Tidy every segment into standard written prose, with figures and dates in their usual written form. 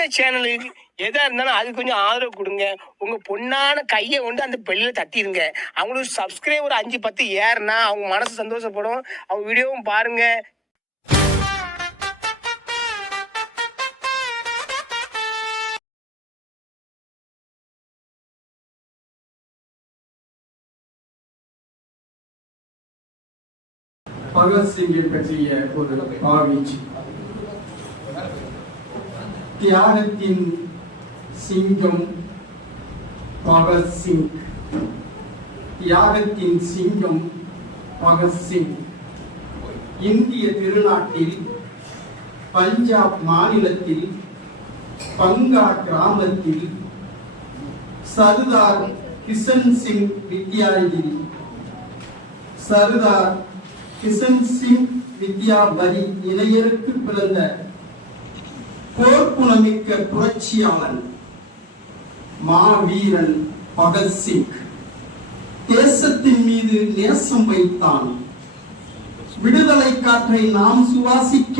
இந்த சேனலுக்கு எதா இருந்தாலும் அது கொஞ்சம் ஆதரவு கொடுங்க. உங்க பொண்ணான கையை கொண்டு அந்த பெல்லில் தட்டிடுங்க. அவங்களுக்கு சப்ஸ்கிரைபர் 5-10 ஏறுனா அவங்க மனசு சந்தோஷப்படும். அவங்க வீடியோவும் பாருங்க. பகத்சிங்கை பற்றிய ஒரு பாவீச்சு. தியாகத்தின் சிங்கம் பகத்சிங். தியாகத்தின் சிங்கம் பகத்சிங் இந்திய திருநாட்டில் பஞ்சாப் மாநிலத்தில் பங்கா கிராமத்தில் சர்தார் கிஷன் சிங் வித்யாகிரி, சர்தார் கிஷன் சிங் வித்யாபரி இளையருக்கு பிறந்த போர்க்குணமிக்க புரட்சியாளன் மாவீரன் பகத்சிங் தேசத்தின் மீது நேசம் வைத்தான். விடுதலை காற்றை நாம் சுவாசிக்க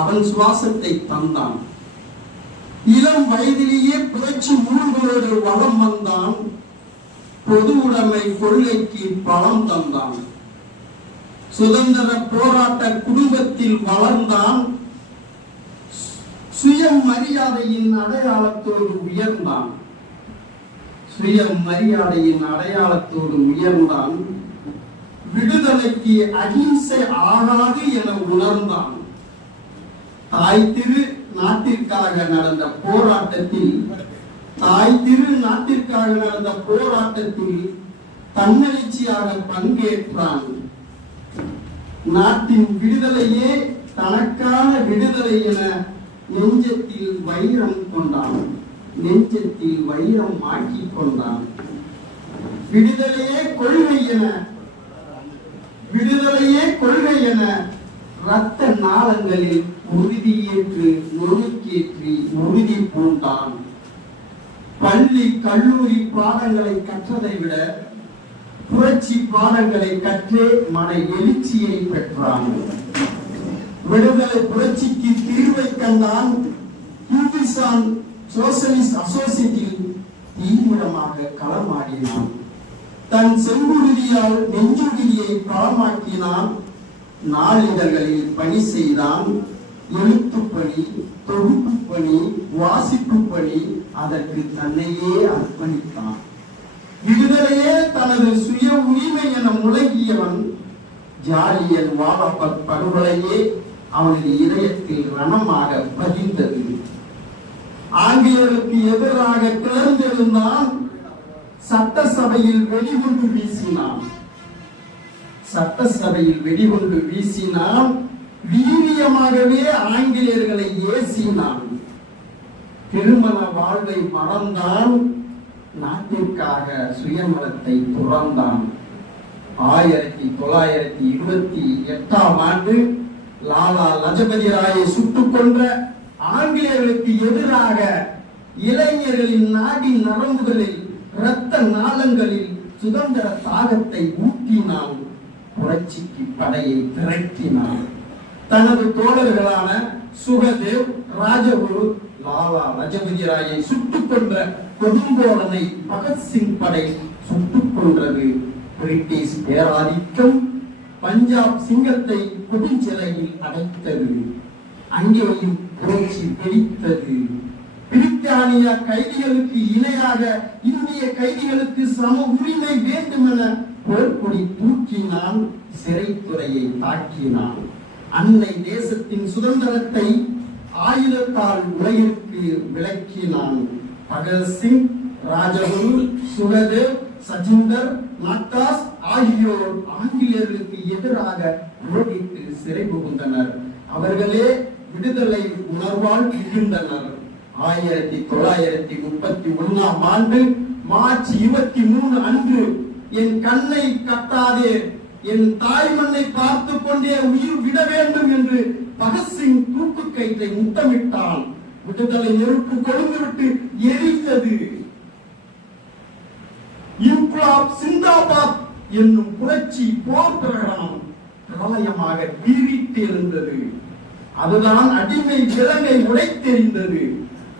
அவன் சுவாசத்தை தந்தான். இளம் வயதிலேயே புரட்சி மூழ்களோடு வளம் வந்தான். பொது உடைமை கொள்கைக்கு பலம் தந்தான். சுதந்திர போராட்ட குடும்பத்தில் வளர்ந்தான். சுயமரியாதையின் அடையாளத்தோடு உயர்ந்தான். சுயமரியாதையின் அடையாளத்தோடு உயர்ந்தான். விடுதலைக்கு அகிம்சை ஆகாது என உணர்ந்தான். தாய் திரு நாட்டிற்காக நடந்த போராட்டத்தில் தன்னெழுச்சியாக பங்கேற்றான். நாட்டின் விடுதலையே தனக்கான விடுதலை என நெஞ்சத்தில் வைரம் கொண்டான். நெஞ்சத்தில் வைரம் ஆக்கிக் கொண்டான். விடுதலையே கொள்கை என இரத்த நாளங்களில் உறுதியேற்று நொறுக்கேற்றி உறுதி பூண்டான். பள்ளி கல்லூரி பாடங்களை கற்றதை விட புரட்சி பாடங்களை கற்றே மன எழுச்சியை பெற்றான். விடுதலை புரட்சிக்கு தீர்வை கண்டான். ஹிந்துஸ்தான் சோசலிஸ்ட் அசோசியேட்டில் தீவிரமாக களமாடினான். தன் செங்குருதியால் நெஞ்சுகிரியை பலமாக்கினான். நாளிதழ்களில் பணி செய்தான். எழுத்துப்பணி, தொகுப்பு பணி, வாசிப்பு பணி, அதற்கு தன்னையே அர்ப்பணித்தான். விடுதலையே தனது சுய உரிமை என முழங்கியவன். ஜாலியன் வாலாபாக் படுகொலையே அவனது இதயத்தில் ரணமாக பதிந்தது. ஆங்கிலேயருக்கு எதிராக கிளர்ந்தெழுந்தான். சட்டசபையில் வெடிகுண்டு வீசினான். வீரியமாகவே ஆங்கிலேயர்களை ஏசினான். திருமண வாழ்வை மறந்தான். நாட்டிற்காக சுயநலத்தை துறந்தான். 1928 லாலா லஜபதி ராயை சுட்டுக் கொன்ற ஆங்கிலேயர்களுக்கு எதிராக இளைஞர்களின் நாடி நரம்புகளில் இரத்த நாளங்களில் சுதந்திர தாகத்தை ஊட்டினான். புரட்சிக்கு படையை திரட்டினான். தனது தோழர்களான சுகதேவ், ராஜகுரு, லாலா லஜபதி ராயை சுட்டுக் கொன்ற கொடுங்கோலனை பகத்சிங் படை சுட்டுக் கொன்றது. பிரிட்டிஷ் பேராதிக்கம் பஞ்சாப் சிங்கத்தை கொடுஞ்சிறையில் அடைத்தது. அங்கேயும் புரட்சி வெடித்தது. பிரித்தானிய கைதிகளுக்கு இணையாக இந்திய கைதிகளுக்கு சம உரிமை வேண்டும் என போர்க்கொடி தூக்கினான். சிறைத்துறையை தாக்கினான். அன்னை தேசத்தின் சுதந்திரத்தை ஆயுதத்தால் உலகிற்கு விளக்கினான். பகத்சிங், ராஜகுரு, சுகதேவ், சஜிந்தர், நட்டாஸ் ஆகியோர் ஆங்கிலேயர்களுக்கு எதிராக போரிட்டு சிறை புகுந்தனர். அவர்களே விடுதலை உணர்வால் இருந்தனர். 1931 மார்ச் 23 அன்று என் கண்ணை கட்டாதே, என் தாய் மண்ணை பார்த்து கொண்டே உயிர் விட வேண்டும் என்று பகத்சிங் தூக்கு கயிற்றை முத்தமிட்டான். விடுதலை நெருப்பு கொழுந்துவிட்டு எரித்தது. இன்குலாப் சிந்தாபாத் என்னும் புரட்சி போர் பிரகடனம் பிரளயமாக வீறிட்டு இருந்தது. அதுதான் அடிமை விலங்கை உடைத்தெறிந்தது.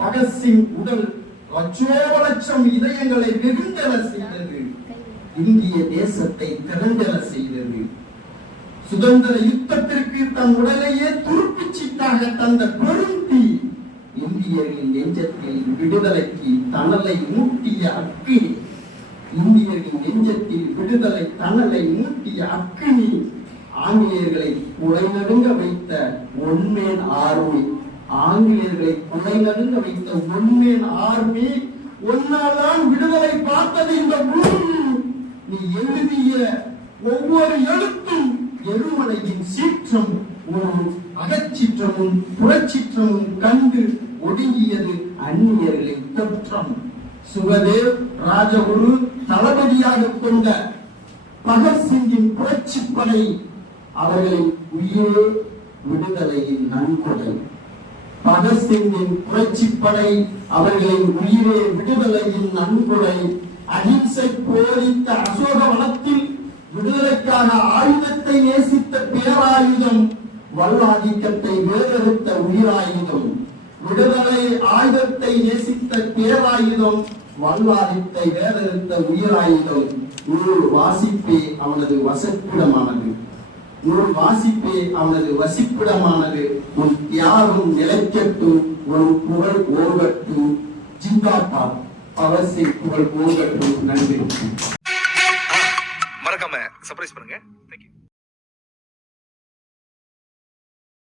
பகத்சிங் உடல் லட்சோபலட்சம் இதயங்களை வெகுண்டெழ செய்தது. இந்திய தேசத்தை திரண்டெழ செய்தது. சுதந்திர யுத்தத்திற்கு தன் உடலையே துருப்பிச்சீட்டாக தந்த பெருந்தீ இந்தியர்களின் நெஞ்சத்தில் விடுதலைக்கு தணலை மூட்டிய அக்கினி. இந்தியர்களின் நெஞ்சத்தில் விடுதலை தணலை மூட்டிய அக்கினி. ஆங்கிலேயர்களை குலைநடுங்க வைத்த ஒன்மேன் ஆர்மி. ஆங்கிலேயர்களை குலைநடுங்க வைத்த ஒன்மேன் ஆர்மி. ஒன்னால்தான் விடுதலை பார்த்தது இந்த பூமி. நீ எழுதிய ஒவ்வொரு எழுத்தும் எருமலையின் சீற்றம், ஒரு அகச்சீற்றமும் புறச்சீற்றமும் கண்டு ஒடுங்கியது அந்நியர்களின் குற்றம். சுகதேவ் ராஜகுரு தளபதியாக கொண்ட பகத்சிங்கின் புரட்சிப்படை அவர்களின் உயிரே விடுதலையின் நன்கொடை. பகத்சிங்கின் புரட்சிப்படை அவர்களின் உயிரே விடுதலையின் நன்கொடை. அகிம்சை போரித்த அசோகவனத்தில் விடுதலைக்கான ஆயுதத்தை நேசித்த பேராயுதம், வல்லாதிக்கத்தை வேறறுத்த உயிராயுதம். விடுதலை ஆயுதத்தை நேசித்த பேராயுதம், வல்லாதித்தை வேறறுத்த உயிராயுதம். நூல் வாசிப்பே அவனது வசிப்பிடமானது. நூல் வாசிப்பே அவனது வசிப்பிடமானது. உன் தியாகம் நிலைக்கட்டும், உன் புகழ் ஓங்கட்டும். ஜிந்தாபாத். பகத்சிங் புகழ் ஓங்கட்டும். நன்றி. மறக்காம சர்ப்ரைஸ் பண்ணுங்க. தேங்க்யூ.